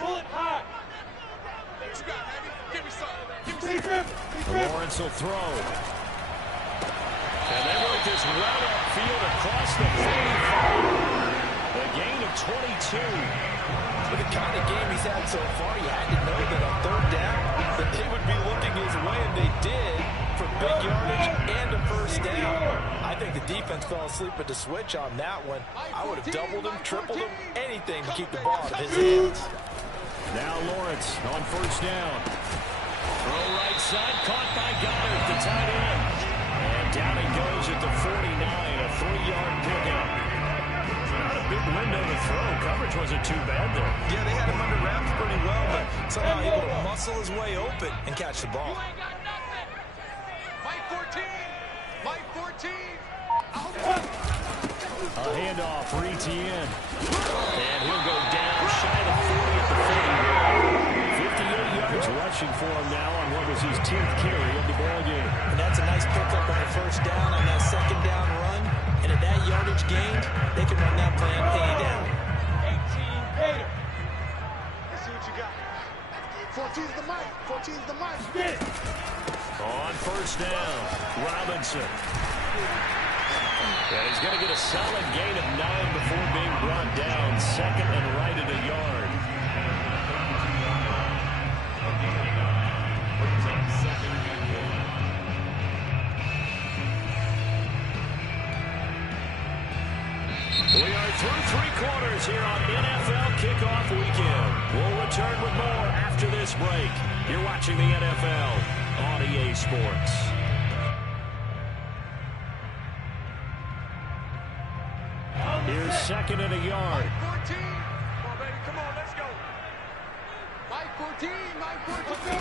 Lawrence will throw. And they work this right upfield across the 45. A gain of 22. With the kind of game he's had so far, you had to know that on 3rd down, that they would be looking his way, and they did, for big yardage and a 1st down. I think the defense fell asleep at the switch on that one. I would have doubled him, tripled him, anything to keep the ball out of his hands. Now Lawrence on 1st down. Throw right side, caught by Goddard, the tight end. And down he goes at the 49, a 3-yard pickup. Not a big window to throw. Coverage wasn't too bad there. Yeah, they had him under wraps pretty well, but somehow able to muscle his way open and catch the ball. Mike 14, Mike 14. A handoff for Etienne. And he'll go down shy of 40 at the 50. 58 yards rushing for him now on what was his 10th carry of the ball game. And that's a nice pickup on the 1st down on that 2nd down run. And at that yardage gained, they can run that plan any down. 18 Gator. Let's see what you got. 14's the mic. 14's the mic. Get it. On 1st down, Robinson. And he's going to get a solid gain of 9 before being brought down. 2nd and right at a yard. kickoff weekend. We'll return with more after this break. You're watching the NFL on EA Sports. Here's second and a yard. 14. Come on, baby. Come on, let's go. Mike 14. Mike 14.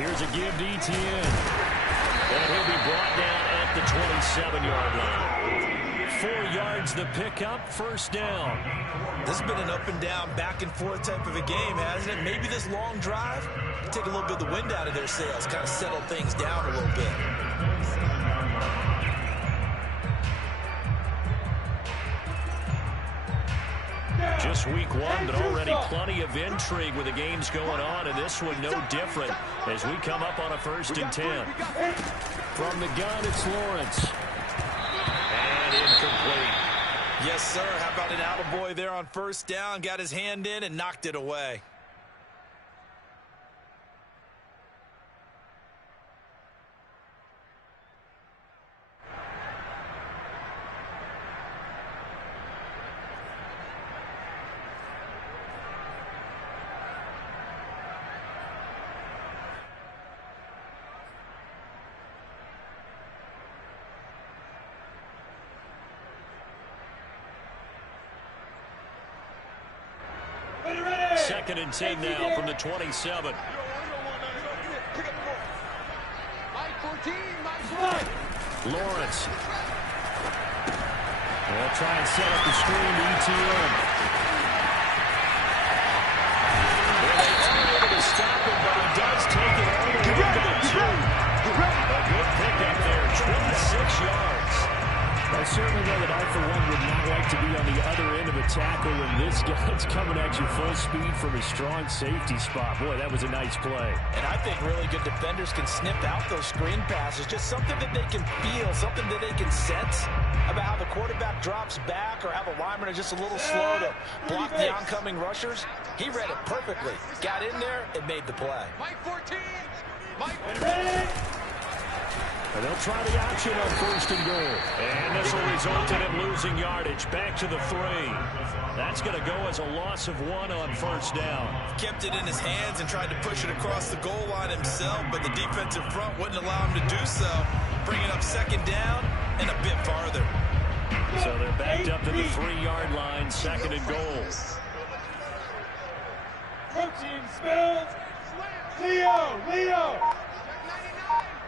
Here's a give to ETN. And he'll be brought down at the 27-yard line. 4 yards the pickup, first down. This has been an up and down, back and forth type of a game, hasn't it? Maybe this long drive, take a little bit of the wind out of their sails, kind of settle things down a little bit. Just week 1, but already plenty of intrigue with the games going on, and this one no different as we come up on a 1st and 10. From the gun, it's Lawrence. And incomplete. Yes, sir. How about an attaboy there on first down? Got his hand in and knocked it away. Second and 10 now from the 27. Mike 14. Mike 14. Lawrence. They'll try and set up the screen to ETN. Well, they aren't able to stop him, but he does take it all the way to the 2. A good pickup there, 26 yards. I certainly know that I, for one, would not like to be on the other end of a tackle when this guy's coming at you full speed from a strong safety spot. Boy, that was a nice play. And I think really good defenders can snip out those screen passes. Just something that they can feel, something that they can sense about how the quarterback drops back or how the linemen are just a little slow to block the oncoming rushers. He read it perfectly. Got in there and made the play. Mike 14. Mike 14. And they'll try the option on 1st and goal. And this will result in him losing yardage. Back to the 3. That's going to go as a loss of 1 on 1st down. Kept it in his hands and tried to push it across the goal line himself, but the defensive front wouldn't allow him to do so. Bringing up 2nd down and a bit farther. So they're backed up to the 3-yard line, 2nd and goal. Protein spills. Leo.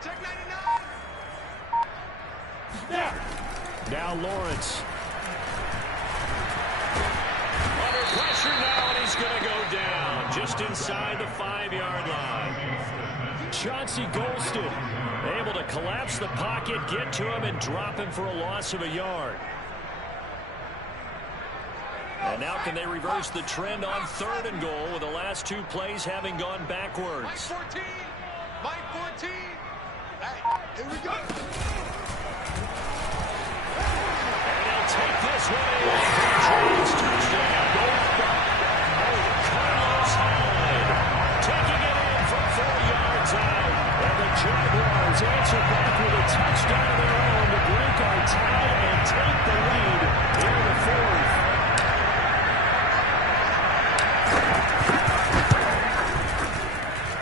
Check 99. Now Lawrence. Under pressure now, and he's going to go down just inside the 5-yard line. Chauncey Golston able to collapse the pocket, get to him, and drop him for a loss of a yard. And now can they reverse the trend on 3rd and goal with the last 2 plays having gone backwards? Mike 14. Mike 14. Hey, here we go. Take this one in. Patriots touchdown. Carlos Hyde taking it in from 4 yards out. And the Jaguars answer back with a touchdown of their own to break our tie and take the lead in the 4th.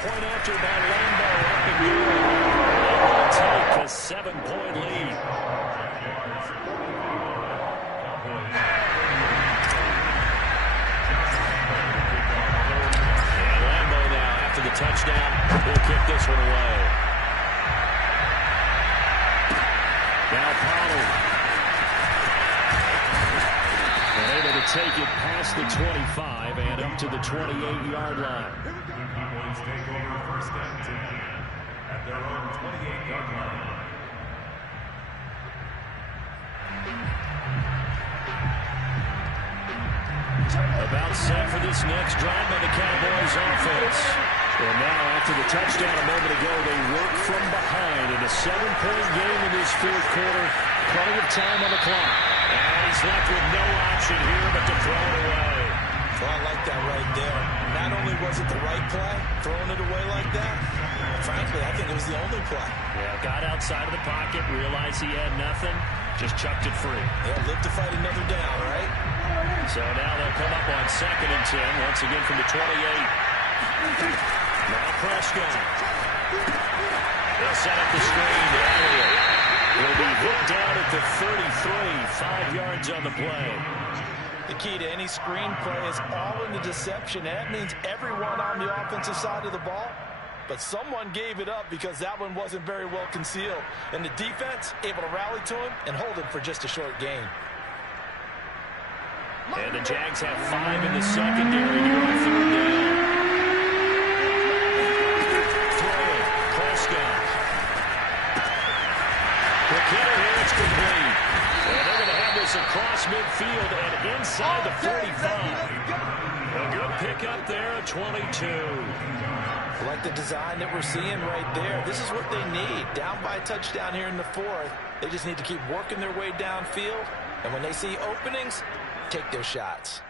Point after by Lambo up and good. Able to take a 7-point lead. Touchdown. He'll kick this one away. Now Pollard. And able to take it past the 25 and up to the 28-yard line. Cowboys take over 1st and 10 at their own 28-yard line. About set for this next drive by the Cowboys offense. And now after the touchdown a moment ago, they work from behind in a 7-point game in this 4th quarter. Plenty of time on the clock. And he's left with no option here but to throw it away. Well, I like that right there. Not only was it the right play, throwing it away like that, frankly, I think it was the only play. Yeah, got outside of the pocket, realized he had nothing, just chucked it free. Yeah, live to fight another down, right? So now they'll come up on 2nd and 10, once again from the 28. Now Prescott. They'll set up the screen. Elliott will be hit down at the 33, 5 yards on the play. The key to any screen play is all in the deception. And that means everyone on the offensive side of the ball. But someone gave it up because that one wasn't very well concealed. And the defense able to rally to him and hold him for just a short gain. And the Jags have 5 in the secondary here on 3rd down. Throwing, Prescott. McKinnon here, it's complete. And they're going to have this across midfield and inside the 45. A good pickup there at 22. Like the design that we're seeing right there. This is what they need. Down by a touchdown here in the 4th. They just need to keep working their way downfield. And when they see openings, take their shots.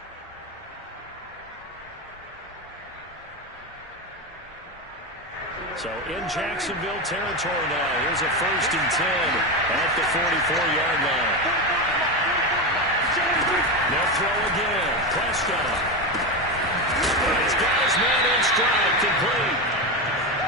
So in Jacksonville territory now. Here's a 1st and 10 at the 44-yard line. They'll throw again. Prescott. He's got his man in stride, complete.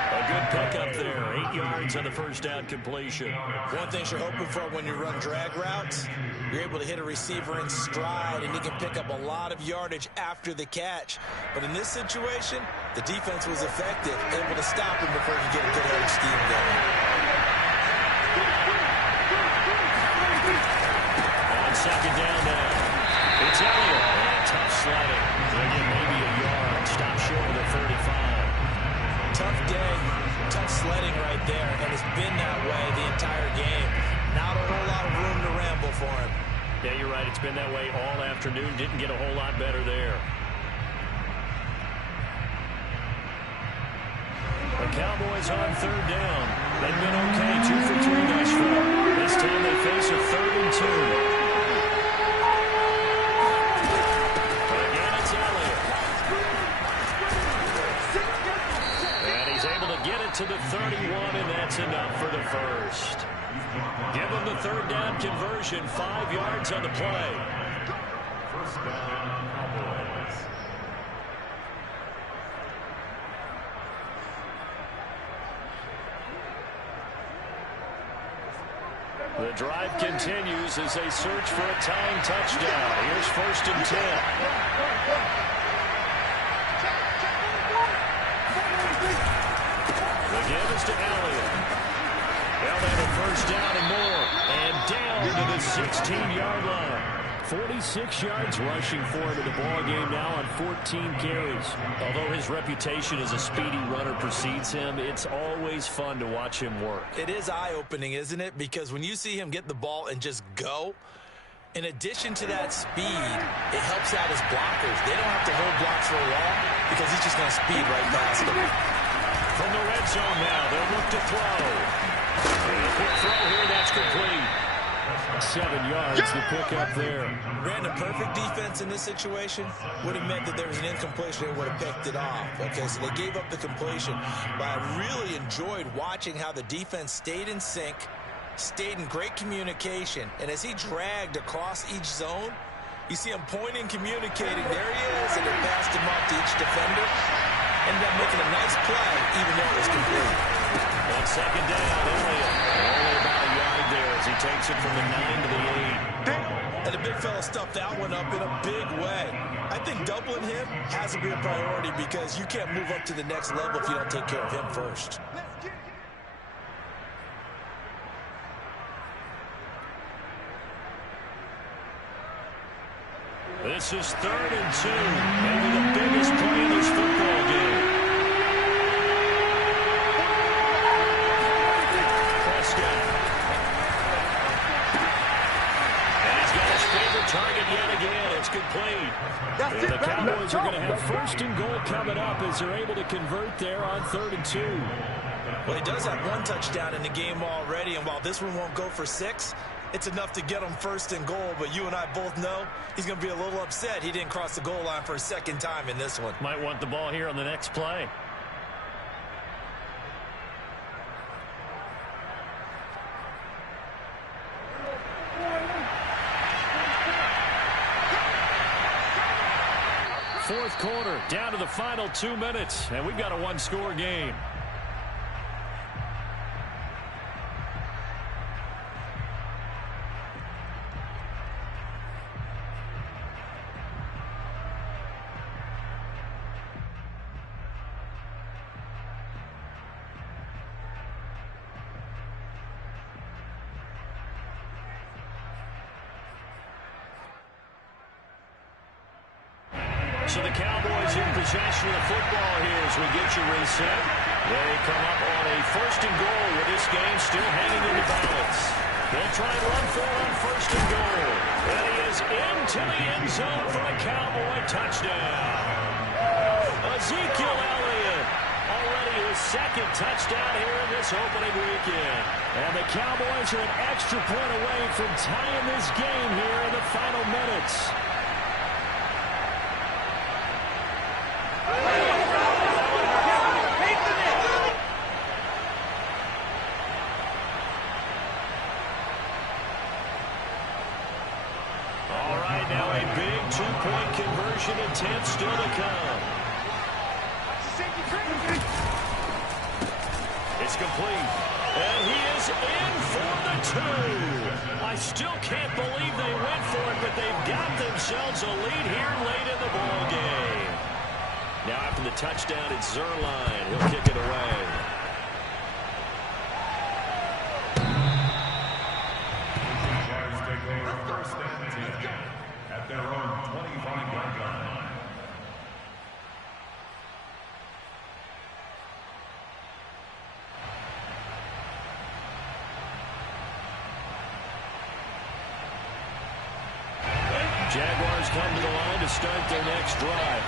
A good pickup there, 8 yards on the 1st down completion. One thing you're hoping for when you run drag routes, you're able to hit a receiver in stride, and he can pick up a lot of yardage after the catch. But in this situation, the defense was effective, able to stop him before he could get a good head of steam going. On 2nd down now, it's Elliott. And tough sledding. Again, maybe a yard. Stop short of the 35. Tough day, tough sledding right there, and it's been that way the entire game. Not a whole lot of room to ramble for him. Yeah, you're right. It's been that way all afternoon. Didn't get a whole lot better there. The Cowboys on 3rd down. They've been okay, 2 for 3 thus far. This time they face a 3rd and 2. Again, it's Elliott. And he's able to get it to the 31, and that's enough for the 1st. Give them the 3rd down conversion, 5 yards on the play. 1st down, Cowboys. The drive continues as they search for a tying touchdown. Here's 1st and 10. The give is to Elliott. They'll have a 1st down and more. And down to the 16-yard line. 46 yards rushing for him in the ballgame now on 14 carries. Although his reputation as a speedy runner precedes him, it's always fun to watch him work. It is eye-opening, isn't it? Because when you see him get the ball and just go, in addition to that speed, it helps out his blockers. They don't have to hold blocks for long because he's just going to speed right past them. From the red zone now, they'll look to throw. And a quick throw here, that's complete. 7 yards to pick up there. Brandon, perfect defense in this situation would have meant that there was an incompletion. They would have picked it off. Okay, so they gave up the completion. But I really enjoyed watching how the defense stayed in sync, stayed in great communication. And as he dragged across each zone, you see him pointing, communicating. There he is, and they passed him up to each defender. Ended up making a nice play, even though it was complete. On 2nd down, Elliott. Only about a yard there as he takes it from the 9 to the 8. And the big fella stuffed that one up in a big way. I think doubling him has to be a priority because you can't move up to the next level if you don't take care of him first. This is 3rd and 2. Maybe the biggest play in this football game. Prescott. And he's got his favorite target yet again. It's complete. And the Cowboys are going to have 1st and goal coming up as they're able to convert there on 3rd and 2. Well, he does have 1 touchdown in the game already, and while this one won't go for 6, it's enough to get him 1st and goal. But you and I both know he's going to be a little upset he didn't cross the goal line for a 2nd time in this one. Might want the ball here on the next play. fourth quarter, down to the final 2 minutes, and we've got a one-score game. So the Cowboys in possession of the football here as we get you reset. They come up on a first and goal with this game still hanging in the balance. They'll try and run for it on first and goal. And he is into the end zone for a Cowboy touchdown. Ezekiel Elliott already his second touchdown here in this opening weekend. And the Cowboys are an extra point away from tying this game here in the final minutes. Two-point conversion attempt still to come. It's complete. And he is in for the two. I still can't believe they went for it, but they've got themselves a lead here late in the ball game. Now after the touchdown, it's Zerline. He'll kick it away. At their own 25-yard line. Jaguars come to the line to start their next drive.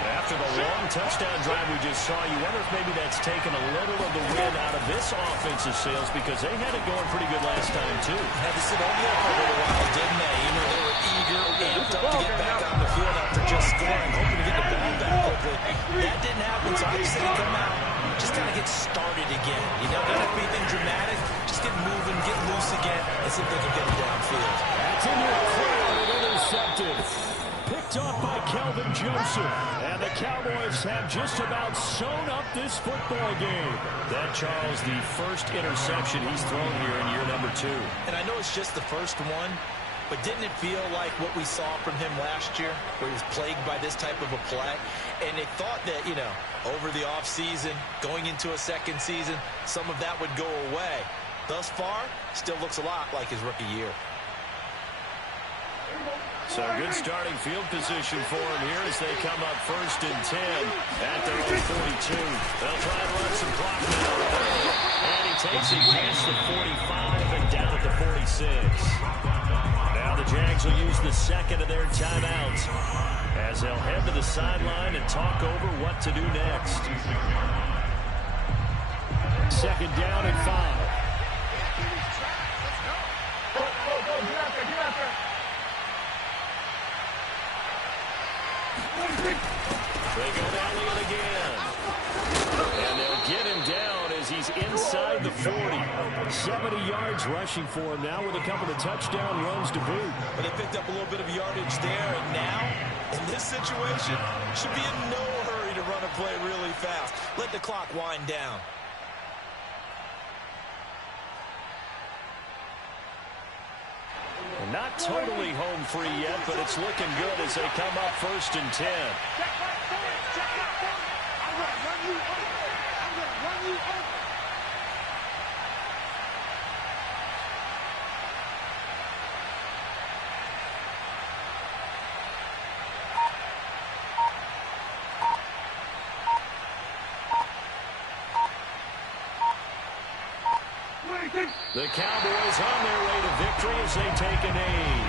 After the long touchdown drive we just saw, you wonder if maybe that's taken a little of the wind out of this offensive sails because they had it going pretty good last time, too. Had to sit on the for a little while, didn't they? You know, they were eager, amped up to get back on the field after just scoring, hoping to get the ball back quickly. That didn't happen, so I just say come out, just kind of get started again. You know, don't have to be anything dramatic. Just get moving, get loose again, and see if they can get it downfield. That's in your crowd and intercepted. Picked off by Kelvin Joseph. And the Cowboys have just about sewn up this football game. That, Charles, the first interception he's thrown here in year number 2. And I know it's just the first one, but didn't it feel like what we saw from him last year, where he was plagued by this type of a play? And they thought that, you know, over the offseason, going into a second season, some of that would go away. Thus far, still looks a lot like his rookie year. So good starting field position for him here as they come up first and 10 at their own 42. They'll try and run some clock now. And he takes it past the 45 and down at the 46. Now the Jags will use the second of their timeouts as they'll head to the sideline and talk over what to do next. Second down and 5. They go down to it again. And they'll get him down as he's inside the 40. 70 yards rushing for him now with a couple of touchdown runs to boot. But they picked up a little bit of yardage there, and now, in this situation, should be in no hurry to run a play really fast. Let the clock wind down. Not totally home free yet, but it's looking good as they come up first and 10. The Cowboys on their way to victory as they take a knee.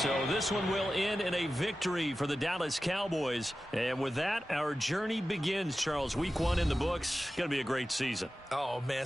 So this one will end in a victory for the Dallas Cowboys. And with that, our journey begins, Charles. Week 1 in the books. Going to be a great season. Oh, man.